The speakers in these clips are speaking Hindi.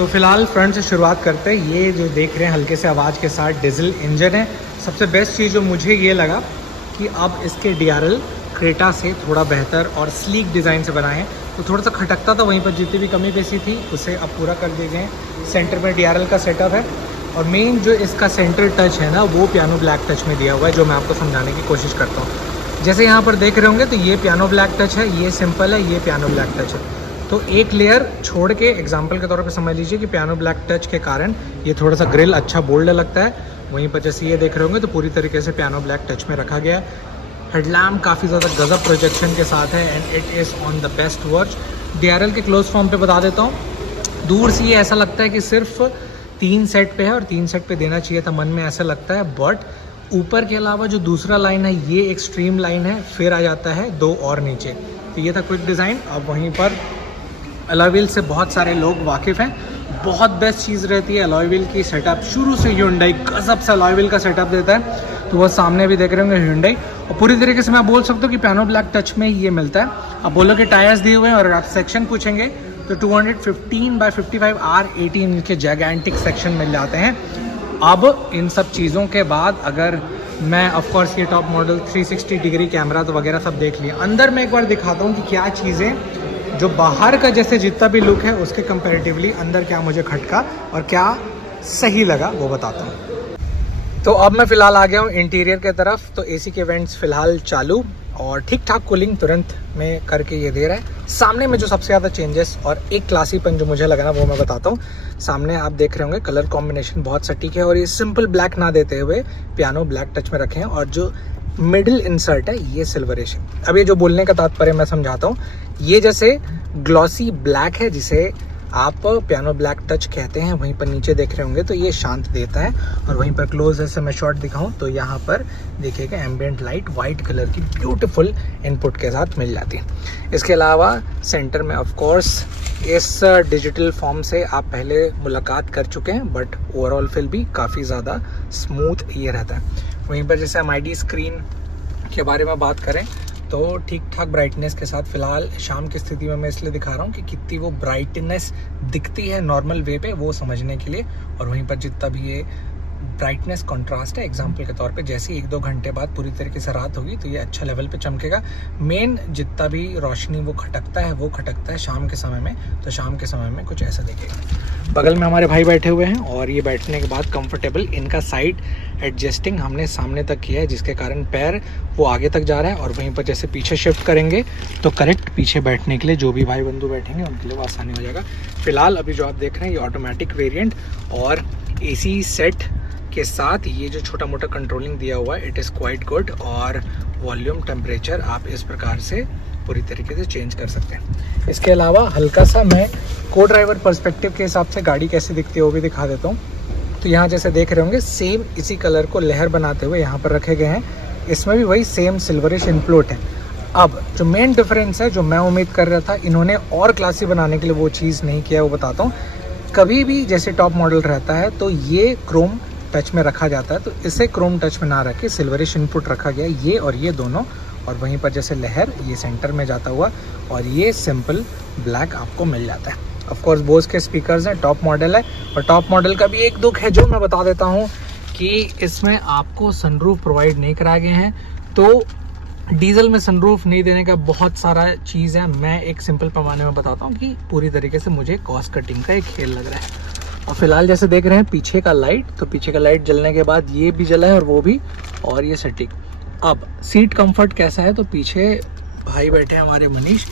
तो फिलहाल फ्रंट से शुरुआत करते हैं। ये जो देख रहे हैं हल्के से आवाज़ के साथ डीजल इंजन है। सबसे बेस्ट चीज़ जो मुझे ये लगा कि अब इसके DRL क्रेटा से थोड़ा बेहतर और स्लीक डिज़ाइन से बनाए हैं। तो थोड़ा सा खटकता था, वहीं पर जितनी भी कमी पेशी थी उसे अब पूरा कर दिए गए हैं। सेंटर में DRL का सेटअप है और मेन जो इसका सेंटर टच है ना, वो पियानो ब्लैक टच में दिया हुआ है, जो मैं आपको समझाने की कोशिश करता हूँ। जैसे यहाँ पर देख रहे होंगे तो ये पियानो ब्लैक टच है, ये सिंपल है, ये पियानो ब्लैक टच है। तो एक लेयर छोड़ के एग्जांपल के तौर पे समझ लीजिए कि पियानो ब्लैक टच के कारण ये थोड़ा सा ग्रिल अच्छा बोल्ड लगता है। वहीं पर जैसे ये देख रहे होंगे तो पूरी तरीके से पियानो ब्लैक टच में रखा गया है। हेडलैम्प काफ़ी ज़्यादा गजब प्रोजेक्शन के साथ है and it is on the best वर्च। DRL के क्लोज फॉर्म पे बता देता हूँ, दूर से ये ऐसा लगता है कि सिर्फ 3 सेट पे है और 3 सेट पे देना चाहिए था, मन में ऐसा लगता है। बट ऊपर के अलावा जो दूसरा लाइन है ये एक स्ट्रीम लाइन है, फिर आ जाता है 2 और नीचे। तो ये था क्विक डिज़ाइन। अब वहीं पर अलॉय व्हील से बहुत सारे लोग वाकिफ़ हैं। बहुत बेस्ट चीज़ रहती है अलॉय व्हील की सेटअप। शुरू से Hyundai गजब से अलॉय व्हील का सेटअप देता है। तो वो सामने भी देख रहे होंगे Hyundai, और पूरी तरीके से मैं बोल सकता हूँ कि पियानो ब्लैक टच में ये मिलता है। अब बोलो कि टायर्स दिए हुए हैं और आप सेक्शन पूछेंगे तो 215/55 R18 के जैगेंटिक सेक्शन मिल जाते हैं। अब इन सब चीज़ों के बाद अगर मैं ऑफकोर्स ये टॉप मॉडल 360 डिग्री कैमरा तो वगैरह सब देख लिया, अंदर मैं एक बार दिखाता हूँ कि क्या चीज़ें जो बाहर का जैसे जितना भी लुक है उसके कंपैरेटिवली अंदर क्या मुझे खटका और क्या सही लगा वो बताता हूँ। तो अब मैं फ़िलहाल आ गया हूँ इंटीरियर के तरफ। तो AC के वेंट्स फ़िलहाल चालू और ठीक ठाक कूलिंग तुरंत में करके ये दे रहा है। सामने में जो सबसे ज़्यादा चेंजेस और एक क्लासीपन जो मुझे लगा ना वो मैं बताता हूँ। सामने आप देख रहे होंगे कलर कॉम्बिनेशन बहुत सटीक है और ये सिंपल ब्लैक ना देते हुए पियानो ब्लैक टच में रखे हैं और जो मिडिल इंसर्ट है ये सिल्वरिश है। अब ये जो बोलने का तात्पर्य मैं समझाता हूँ, ये जैसे ग्लॉसी ब्लैक है जिसे आप पियानो ब्लैक टच कहते हैं, वहीं पर नीचे देख रहे होंगे तो ये शांत देता है। और वहीं पर क्लोज से मैं शॉट दिखाऊं तो यहाँ पर देखिएगा एम्बिएंट लाइट वाइट कलर की ब्यूटीफुल इनपुट के साथ मिल जाती है। इसके अलावा सेंटर में ऑफ कोर्स इस डिजिटल फॉर्म से आप पहले मुलाकात कर चुके हैं, बट ओवरऑल फील भी काफ़ी ज़्यादा स्मूथ ये रहता है। वहीं पर जैसे हम ID स्क्रीन के बारे में बात करें तो ठीक ठाक ब्राइटनेस के साथ, फिलहाल शाम की स्थिति में मैं इसलिए दिखा रहा हूँ कि कितनी वो ब्राइटनेस दिखती है नॉर्मल वे पे वो समझने के लिए। और वहीं पर जितना भी ये ब्राइटनेस कंट्रास्ट है, एग्जांपल के तौर पे जैसे 1-2 घंटे बाद पूरी तरीके से रात होगी तो ये अच्छा लेवल पे चमकेगा। मेन जितना भी रोशनी वो खटकता है शाम के समय में, तो शाम के समय में कुछ ऐसा दिखेगा। बगल में हमारे भाई बैठे हुए हैं और ये बैठने के बाद कंफर्टेबल, इनका साइड एडजस्टिंग हमने सामने तक किया है जिसके कारण पैर वो आगे तक जा रहा है। और वहीं पर जैसे पीछे शिफ्ट करेंगे तो करेक्ट पीछे बैठने के लिए जो भी भाई बंधु बैठेंगे उनके लिए वो आसानी हो जाएगा। फिलहाल अभी जो आप देख रहे हैं ये ऑटोमेटिक वेरिएंट और AC सेट के साथ ये जो छोटा मोटा कंट्रोलिंग दिया हुआ है इट इज़ क्वाइट गुड। और वॉल्यूम टेम्परेचर आप इस प्रकार से पूरी तरीके से चेंज कर सकते हैं। इसके अलावा हल्का सा मैं को ड्राइवर पर्सपेक्टिव के हिसाब से गाड़ी कैसे दिखती है वो भी दिखा देता हूँ। तो यहाँ जैसे देख रहे होंगे सेम इसी कलर को लेयर बनाते हुए यहाँ पर रखे गए हैं। इसमें भी वही सेम सिल्वरिश इनफ्लोट है। अब जो मेन डिफरेंस है जो मैं उम्मीद कर रहा था इन्होंने और क्लासी बनाने के लिए वो चीज़ नहीं किया, वो बताता हूँ। कभी भी जैसे टॉप मॉडल रहता है तो ये क्रोम टच में रखा जाता है, तो इसे क्रोम टच में ना रखे सिल्वरिश इनपुट रखा गया, ये और ये दोनों। और वहीं पर जैसे लहर ये सेंटर में जाता हुआ और ये सिंपल ब्लैक आपको मिल जाता है। ऑफ कोर्स बोस के स्पीकर्स हैं, टॉप मॉडल है। और टॉप मॉडल का भी एक दुख है जो मैं बता देता हूँ कि इसमें आपको सनरूफ प्रोवाइड नहीं कराए गए हैं। तो डीजल में सनरूफ नहीं देने का बहुत सारा चीज़ है। मैं एक सिंपल पैमाने में बताता हूँ कि पूरी तरीके से मुझे कॉस्ट कटिंग का एक खेल लग रहा है। और फिलहाल जैसे देख रहे हैं पीछे का लाइट, तो पीछे का लाइट जलने के बाद ये भी जला है और वो भी, और ये सटीक। अब सीट कंफर्ट कैसा है, तो पीछे भाई बैठे हैं हमारे मनीष,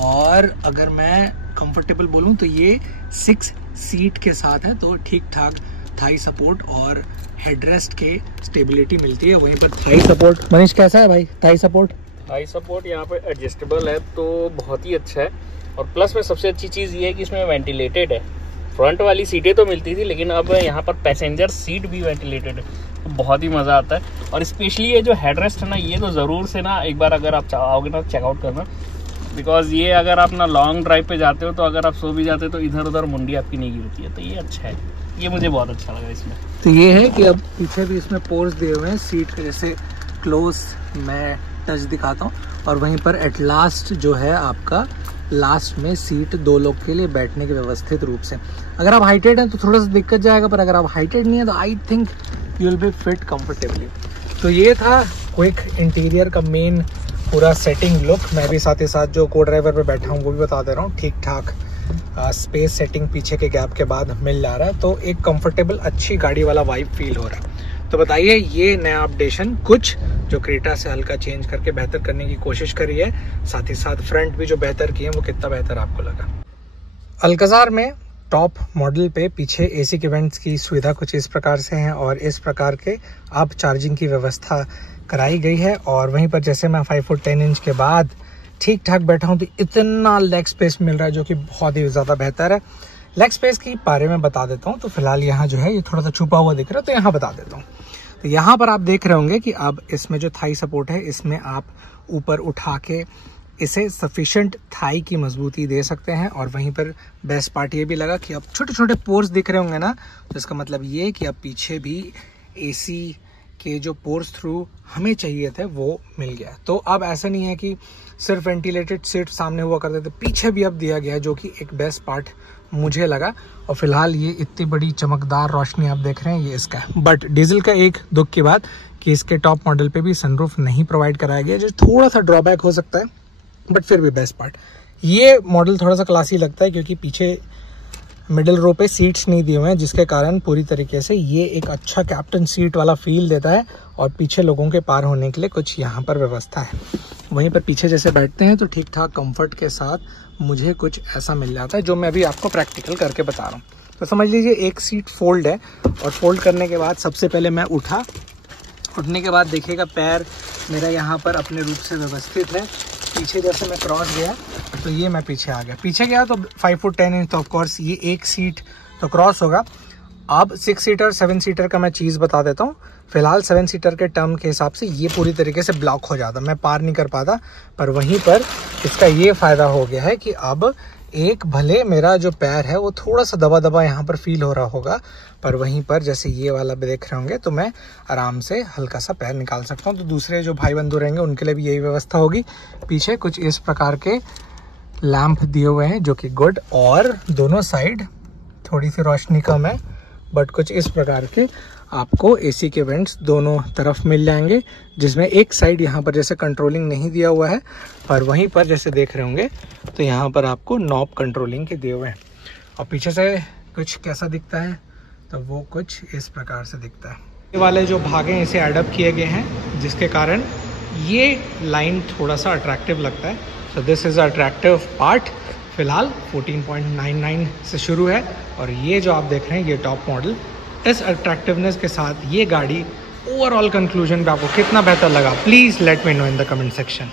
और अगर मैं कंफर्टेबल बोलूं तो ये 6 सीट के साथ है, तो ठीक ठाक थाई सपोर्ट और हेडरेस्ट के स्टेबिलिटी मिलती है। वहीं पर थाई सपोर्ट, मनीष कैसा है भाई थाई सपोर्ट? थाई सपोर्ट यहाँ पे एडजस्टेबल है तो बहुत ही अच्छा है। और प्लस में सबसे अच्छी चीज़ ये है कि इसमें वेंटिलेटेड है। फ्रंट वाली सीटें तो मिलती थी लेकिन अब यहाँ पर पैसेंजर सीट भी वेंटिलेटेड है, तो बहुत ही मज़ा आता है। और स्पेशली ये जो हेडरेस्ट है ना, ये तो ज़रूर से ना एक बार अगर आप चाहोगे ना चेकआउट करना, बिकॉज ये अगर आप ना लॉन्ग ड्राइव पे जाते हो तो अगर आप सो भी जाते हो तो इधर उधर मुंडी आपकी नहीं गिरती है, तो ये अच्छा है। ये मुझे बहुत अच्छा लगा इसमें। तो ये है कि अब पीछे भी इसमें पोर्स दिए हुए हैं सीट के, जैसे क्लोज मैं टच दिखाता हूँ। और वहीं पर एट लास्ट जो है आपका लास्ट में सीट 2 लोग के लिए बैठने के व्यवस्थित रूप से। अगर आप हाइटेड हैं तो थोड़ा सा दिक्कत जाएगा, पर अगर आप हाइटेड नहीं है तो I think you will be fit comfortably. तो ये था क्विक इंटीरियर का मेन पूरा सेटिंग लुक। मैं भी साथ ही साथ जो को ड्राइवर पे बैठा हूँ वो भी बता दे रहा हूँ। ठीक ठाक स्पेस सेटिंग पीछे के गैप के बाद मिल जा रहा है, तो एक कंफर्टेबल अच्छी गाड़ी वाला वाइब फील हो रहा है। तो बताइए ये नया अपडेशन कुछ जो क्रेटा से हल्का चेंज करके बेहतर करने की कोशिश करी है, साथ ही साथ फ्रंट भी जो बेहतर किए वो कितना बेहतर आपको लगा। अल्काज़ार में टॉप मॉडल पे पीछे एसी के वेंट्स की सुविधा कुछ इस प्रकार से है और इस प्रकार के अब चार्जिंग की व्यवस्था कराई गई है। और वहीं पर जैसे मैं 5 फुट 10 इंच के बाद ठीक ठाक बैठा हूँ तो इतना लेग स्पेस मिल रहा है जो कि बहुत ही ज़्यादा बेहतर है। लेग स्पेस के बारे में बता देता हूँ। तो फिलहाल यहाँ जो है ये थोड़ा सा छुपा हुआ दिख रहा है, तो यहाँ बता देता हूँ। तो यहाँ पर आप देख रहे होंगे कि अब इसमें जो थाई सपोर्ट है इसमें आप ऊपर उठा के इसे सफिशिएंट थाई की मजबूती दे सकते हैं। और वहीं पर बेस्ट पार्ट ये भी लगा कि अब छोटे छोटे पोर्स दिख रहे होंगे ना, तो इसका मतलब ये कि अब पीछे भी एसी के जो पोर्स थ्रू हमें चाहिए थे वो मिल गया। तो अब ऐसा नहीं है कि सिर्फ वेंटिलेटेड सीट सामने हुआ करते थे, पीछे भी अब दिया गया है, जो कि एक बेस्ट पार्ट मुझे लगा। और फिलहाल ये इतनी बड़ी चमकदार रोशनी आप देख रहे हैं ये इसका है। बट डीजल का एक दुख की बात कि इसके टॉप मॉडल पे भी सनरूफ नहीं प्रोवाइड कराया गया, जो थोड़ा सा ड्रॉबैक हो सकता है, बट फिर भी बेस्ट पार्ट। ये मॉडल थोड़ा सा क्लासी लगता है क्योंकि पीछे मिडिल रो पे सीट्स नहीं दिए हुए हैं, जिसके कारण पूरी तरीके से ये एक अच्छा कैप्टन सीट वाला फील देता है। और पीछे लोगों के पार होने के लिए कुछ यहाँ पर व्यवस्था है। वहीं पर पीछे जैसे बैठते हैं तो ठीक ठाक कंफर्ट के साथ मुझे कुछ ऐसा मिल जाता है, जो मैं अभी आपको प्रैक्टिकल करके बता रहा हूँ। तो समझ लीजिए एक सीट फोल्ड है और फोल्ड करने के बाद सबसे पहले मैं उठा, उठने के बाद देखिएगा पैर मेरा यहाँ पर अपने रूप से व्यवस्थित है। पीछे जैसे मैं क्रॉस गया तो ये मैं पीछे आ गया, पीछे गया तो 5 फुट 10 इंच, तो ऑफकोर्स ये एक सीट तो क्रॉस होगा। अब 6 सीटर 7 सीटर का मैं चीज़ बता देता हूँ। फिलहाल 7 सीटर के टर्म के हिसाब से ये पूरी तरीके से ब्लॉक हो जाता, मैं पार नहीं कर पाता। पर वहीं पर इसका ये फ़ायदा हो गया है कि अब एक भले मेरा जो पैर है वो थोड़ा सा दबा दबा यहाँ पर फील हो रहा होगा, पर वहीं पर जैसे ये वाला भी देख रहे होंगे तो मैं आराम से हल्का सा पैर निकाल सकता हूँ। तो दूसरे जो भाई बंधु रहेंगे उनके लिए भी यही व्यवस्था होगी। पीछे कुछ इस प्रकार के लैंप दिए हुए हैं जो कि गुड, और दोनों साइड थोड़ी सी रोशनी कम है, बट कुछ इस प्रकार के आपको एसी के वेंट्स दोनों तरफ मिल जाएंगे, जिसमें एक साइड यहाँ पर जैसे कंट्रोलिंग नहीं दिया हुआ है, पर वहीं पर जैसे देख रहे होंगे तो यहाँ पर आपको नॉब कंट्रोलिंग के दिए हुए हैं। और पीछे से कुछ कैसा दिखता है तो वो कुछ इस प्रकार से दिखता है। ये वाले जो भाग हैं इसे एडप्ट किए गए हैं, जिसके कारण ये लाइन थोड़ा सा अट्रैक्टिव लगता है। So this is attractive part. फिलहाल 14.99 से शुरू है और ये जो आप देख रहे हैं ये टॉप मॉडल। इस अट्रैक्टिवनेस के साथ ये गाड़ी ओवरऑल कंक्लूजन पे आपको कितना बेहतर लगा, please let me know in the comment section.